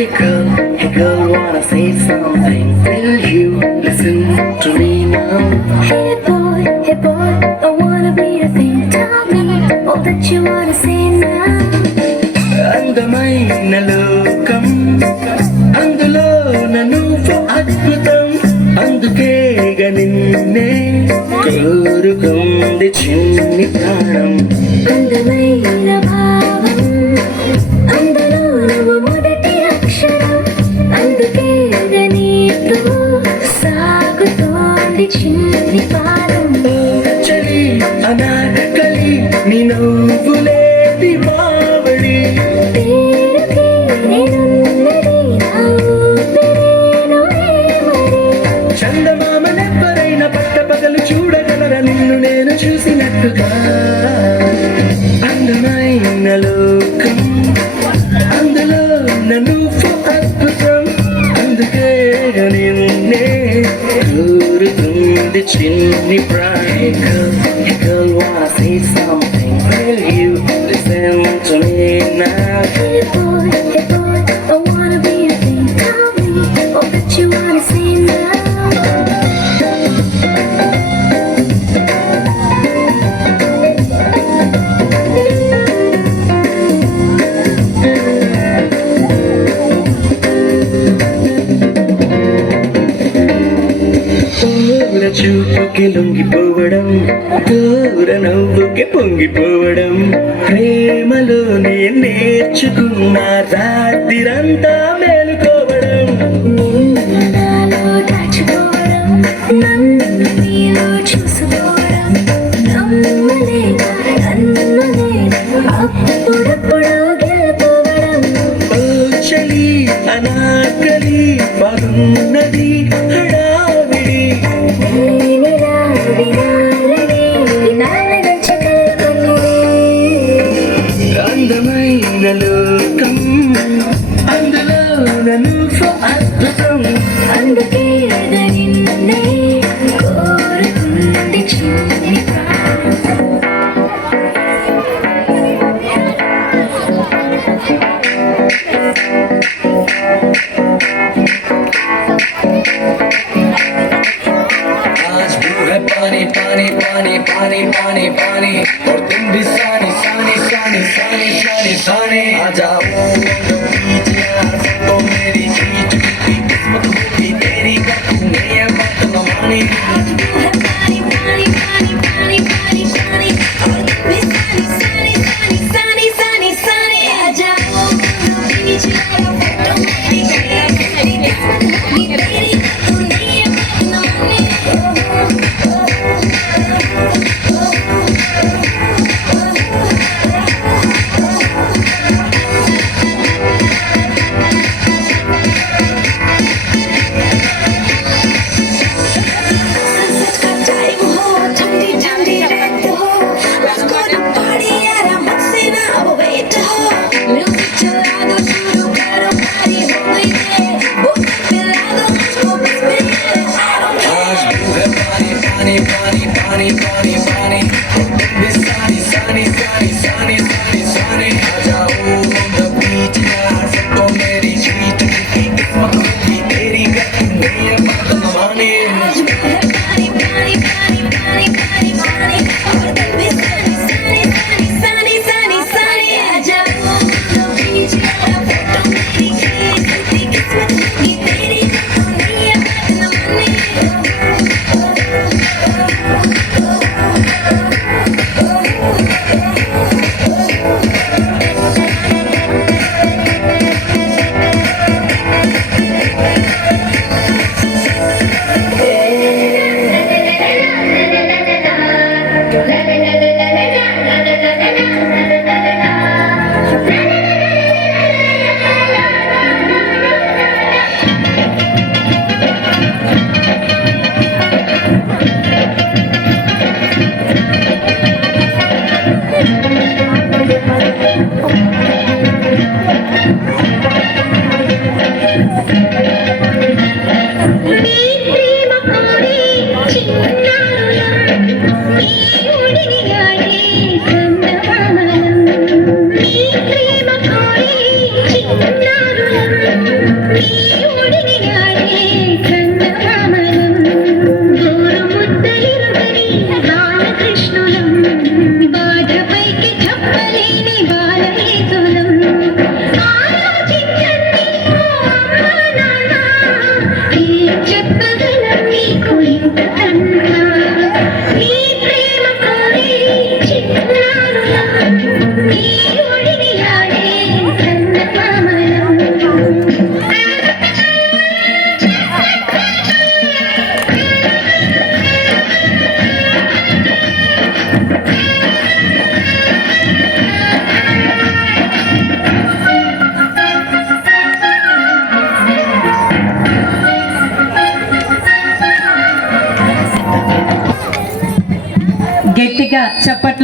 Hey girl, wanna say something? Will you listen to me now? Hey boy, I wanna be a thing. Tell me all that you wanna say now. అందమైన లోకం అందులో నువ్వు అద్భుతం అందుకేగ నిన్నే కోరుకుంది చిన్ని ప్రాణం అందమైన భావం అందులో నువ్వు మొదటి అక్షరం అందుకే నీతో సాగుతోంది చిన్ని పాదం చలి అనాకలి నీ నవ్వులే దీపావళి పేరుకి నేనున్నది నా ఊపిరేనులే మరి చందమామనెవ్వరైనా పట్టపగలు చూడగలరా నిన్ను నేను చూసినట్టుగా అందమైన లోకం అందులో నువ్వు అద్భుతం అందుకే నిన్నే కోరుతుంది చిన్ని ప్రాణం Girl, wanna say something? Will you listen to me now? Hey boy, I wanna be a thing. Tell me all that you wanna say now. దూర చూపుకి లొంగిపోవడం దూర నవ్వుకి పొంగిపోవడం ప్రేమలోనే నేర్చుకున్న రాత్రిరంతా మేలుకోవడం నాలో దాచుకోవడం నన్ను నీలో చూసుకోవడం నమ్మలేక నన్ను అప్పుడప్పుడు గెలుపోవడం ఓ చలి అనాకలి బాగున్నది హడావిడి నేనిలా వినాలని వినాలని చకల్కొనే అందమైన లోకం అందులో నువ్వు అద్భుతం అందుకే నిన్నే కోరుకుంది చిన్ని ప్రాణం आज ब्लू है पानी पानी पानी पानी पानी पानी और तुम भी सानी सानी सानी सानी सानी सानी आ जाओ तो मेरी खींच की किस्मत होगी तेरी तूने ये बात न मानी पानी पानी पानी पानी पानी पानी और भी सानी सानी सानी सानी सानी सानी आ जाओ बीच में फोटो मेरी किस्मत तेरी तूने ये बात न मानी చప్పట్లు